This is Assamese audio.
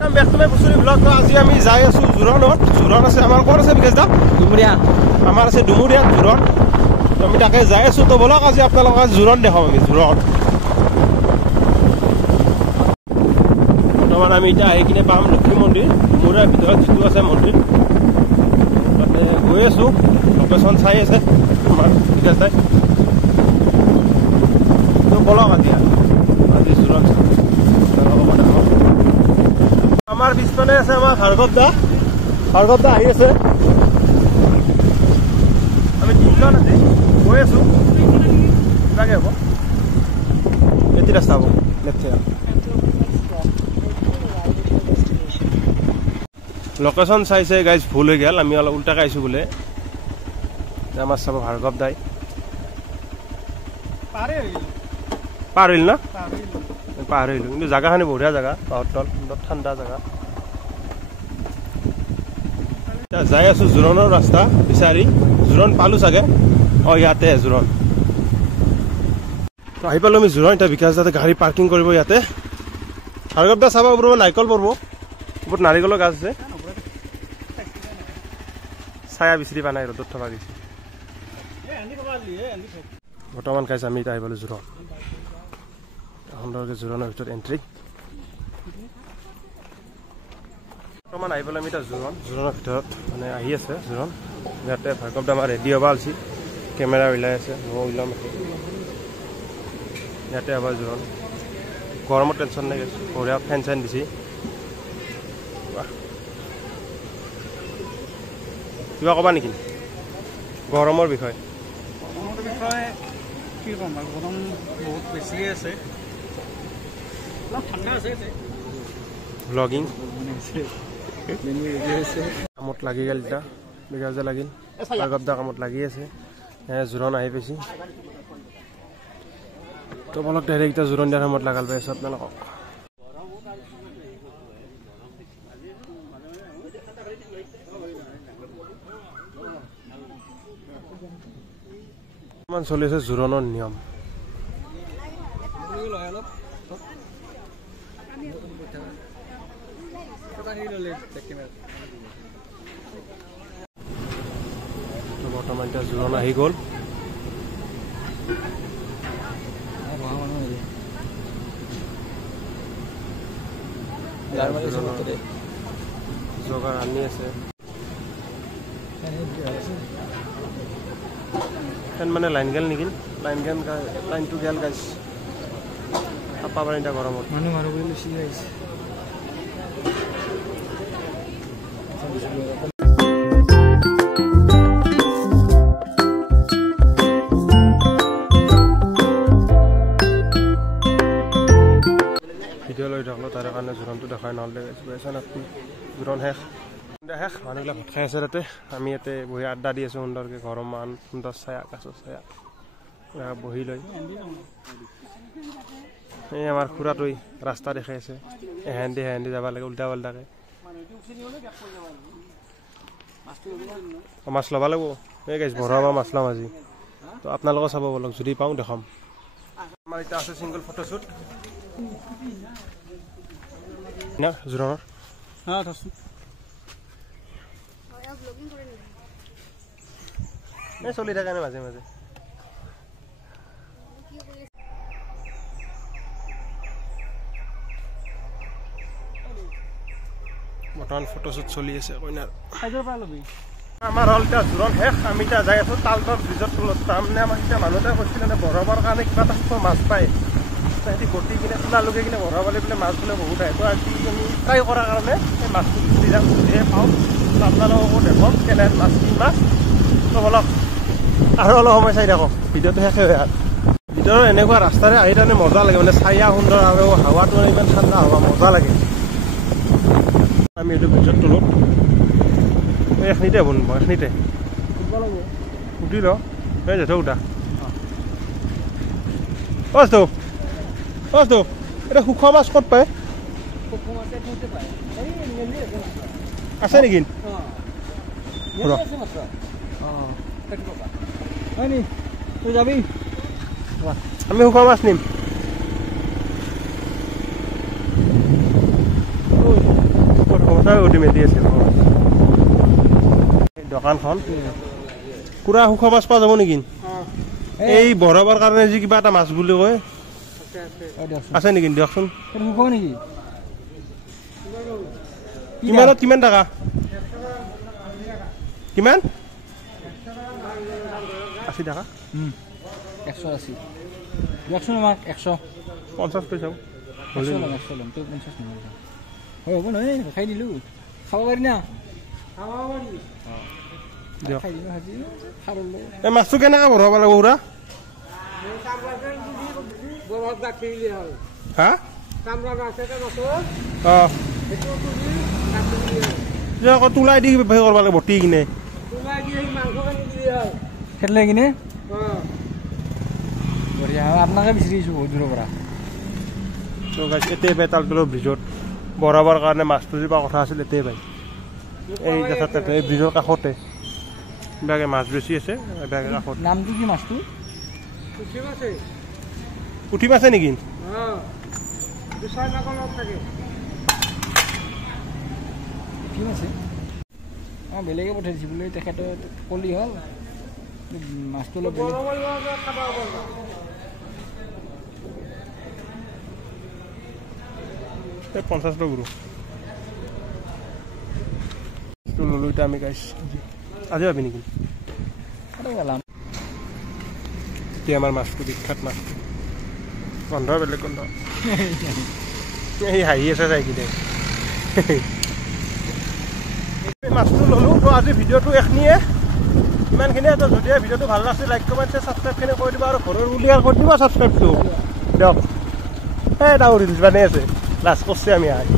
Back to my Kuchuri blog. আজি আমি যাই আছো জোৰণত। জোৰণ আছে আমাৰ, ক'ত আছে বিকাশ দা? ডুমুৰিয়া। আমাৰ আছে ডুমুৰিয়াত জোৰণ। আমি তাকে যাই আছো। তো বলক আজি আপোনালোকক জোৰণ দেখাম। আমি জোৰণ বৰ্তমান আমি এতিয়া আহি কিনে পাম লক্ষ্মী মন্দিৰ। ডুমুৰিয়াৰ ভিতৰত যিটো আছে মন্দিৰ, তাতে গৈ আছো। লোকেশ্যন চাই আছে আমাৰ বিকাশ দাই। তো বলক আজি জোৰণ আমাৰ পিছফালে আছে আমাৰ ভাৰ্গৱ দা। ভাৰ্গৱ দা আহি আছে। আমি তিনিজন আজি গৈ আছো। কিবাকে হ'ব এটি ৰাস্তা হ'ব লেফ্ট। লোকেশ্যন চাইছে গাইজ, ভুল হৈ গ'ল। আমি অলপ উল্টাকৈ আহিছোঁ বোলে। আমাৰ চাব ভাৰ্গৱ দাই পাৰ হইল না? পাৰ হইলো, কিন্তু জাগাখানি বঢ়িয়া জাগা। পাহাৰৰ তল ঠাণ্ডা জাগা। যাই আছো জোৰণৰ ৰাস্তা বিচাৰি। জোৰণ পালো চাগে। ইয়াতে জোৰণ আহি পালো আমি জোৰণ। এতিয়া বিকাশ দাতে গাড়ী পাৰ্কিং কৰিব ইয়াতে। ভাৰ্গৱ দা চাব ওপৰত নাৰিকল পৰব। ওপৰত নাৰিকলৰ গাছ আছে। ছায়া বিচাৰি পোৱা নাই, ৰ'দত থকা গৈছে বৰ্তমান। গাইছ আমি এতিয়া আহি পালো জোৰণ। সুন্দৰকৈ জোৰণৰ ভিতৰত এণ্ট্ৰি। বৰ্তমান আহি পেলাই আমি এতিয়া জোৰণৰ ভিতৰত মানে আহি আছে জোৰণ। ইয়াতে ভাৰ্গৱ দা আমাৰ ৰেডি হ'ব আলছি। কেমেৰা ওলাই আছে, মই ওলাম। ইয়াতে আবাৰ জোৰণ। গৰমৰ টেনশ্যন নাই, বঢ়িয়া ফেন চেন দিছে। কিবা ক'বা নেকি গৰমৰ বিষয়ে? কি ক'ম আৰু, গৰম বহুত বেছিয়ে আছে। ঠাণ্ডা আছে। ব্লগিং কামত লাগি গ'ল। এতিয়া বিকাশ দা লাগিল, ভাৰ্গৱ দা কামত লাগি আছে। জোৰণ আহি পাইছে। তো বলক ডাইৰেক্ট এতিয়া জোৰণ দিয়াৰ সময়ত লাগাল পাই আছো আপোনালোকক। চলি আছে জোৰণৰ নিয়ম। বৰ্তমান এতিয়া জোৰণ আহি গ'ল। জগাৰ আনি আছে মানে লাইন গেল নেকি? লাইনটো গেল গাইছ। আপা পাৰি এতিয়া গৰমত মানুহ বুলি লুচি আহিছে। ভিডিঅ' লৈ থাকলো তাৰ কাৰণে জোৰণটো দেখাই নহ'লে জোৰণ শেষ মানুহবিলাক ভাত খাই আছে তাতে। আমি ইয়াতে বহি আড্ডা দি আছো সুন্দৰকৈ। গৰম মান সুন্দৰ ছায়া, গাছৰ ছায়া বহি লৈ। এই আমাৰ খুৰাটোই ৰাস্তা দেখাই আছে। এহেন্দি যাব লাগে উল্টা পাল্টাকে। মাছ ল'ব লাগিব। এই গাইছ ভৰাব মাছ ল'ম আজি। তো আপোনালোকে চাব বলক, যদি পাওঁ দেখাম। আমাৰ এতিয়া আছে চিংগল ফটোশ্বুট না জোৰণৰ। চলি থাকে মাজে মাজে। বৰ্তমান ফটোশ্বুট চলি আছে কইনাৰ। আমাৰ হল এতিয়া জোৰণ শেষ। আমি এতিয়া যাই আছো তালতৰ ব্ৰিজৰ তলত। তাৰমানে আমাক এতিয়া মানুহটোৱে কৈছিলে ভৰাবৰ কাৰণে কিবা এটা মাছ পায়। সিহঁতি গতি কিনে খোলা লগাই কিনে ভৰাব বোলে মাছ বোলে বহুত আহে। তো আজি আমি ট্ৰাই কৰাৰ কাৰণে সেই মাছটো তুলি যাম। যদিহে পাওঁ আপোনালোককো দেখক কেনেহেন মাছ, কি মাছ। তো বলক আৰু অলপ সময় চাই থাকক, ভিডিঅ'টো শেষে হৈ আহে। ভিতৰত এনেকুৱা ৰাস্তাৰে আহি তাৰমানে মজা লাগে, মানে ছায়া সুন্দৰ আৰু হাৱাটো ইমান ঠাণ্ডা হাৱা, মজা লাগে। আমি এইটো ব্ৰিজৰ তলত এইখিনিতে বনব, এইখিনিতে উঠি ল। এই জেঠো উঠা এটা শুখোৱা মাছ ক'ত পায়? আছে নেকি? যাবি আমি শুখোৱা মাছ নিম। তই উঠি মেলি আছে দোকানখন কুৰা শুকান মাছ পোৱা যাব নেকি এই বৰাবৰ কাৰণে যি কিবা এটা মাছ বুলি কয় আছে নেকি দিয়কচোন নেকি কিমানত কিমান টকা কিমান 80 টাকা 180 দিয়কচোন আমাক 100 50 পইচা হ'ব নহয় খাই দিলোঁ খাব পাৰি না এই মাছটো কেনেকৈ ভৰাব লাগিব খুৰা হা অঁ আকৌ তোলাই দি কৰিব লাগিব বটি কিনে খেলে কিনে বঢ়িয়া আপোনাকে বিচাৰিছোঁ বহুত দূৰৰ পৰা এতিয়াই পাই তালতলৰ ব্ৰিজত ভৰাবৰ কাৰণে মাছটো যিবা কথা আছিল এতিয়াই পাই এই যথাতে এই ব্ৰিজৰ কাষতে বেগে মাছ বেছি আছে বেগে কাষত নামটো কি মাছটো উঠি মাছে নেকি কি আছে অঁ বেলেগে পঠাই দিছে বোলে তেখেতে কলি হ'ল মাছটো অলপ বেলেগ 50 টকা গুৰু ললো এটা আমি গাইছ আজি ভাবি নেকি এতিয়া আমাৰ মাছটো বিখ্যাত মাছ গন্ধ বেলেগ গন্ধ এই হাঁহি আছে যাই কি দে মাছটো ললো তো আজি ভিডিঅ'টো এখনিয়ে ইমানখিনিয়ে তো যদি ভিডিঅ'টো ভাল লাগছে লাইক কমেণ্ট ছাবস্ক্ৰাইবখিনি কৰি দিবা আৰু ঘৰৰ উলিয়াৰ কৰি দিবা ছাবস্ক্ৰাইবটো দিয়ক এই ডাঙৰ ৰিলছ বনাই আছে লাষ্ট কৰছি আমি আজ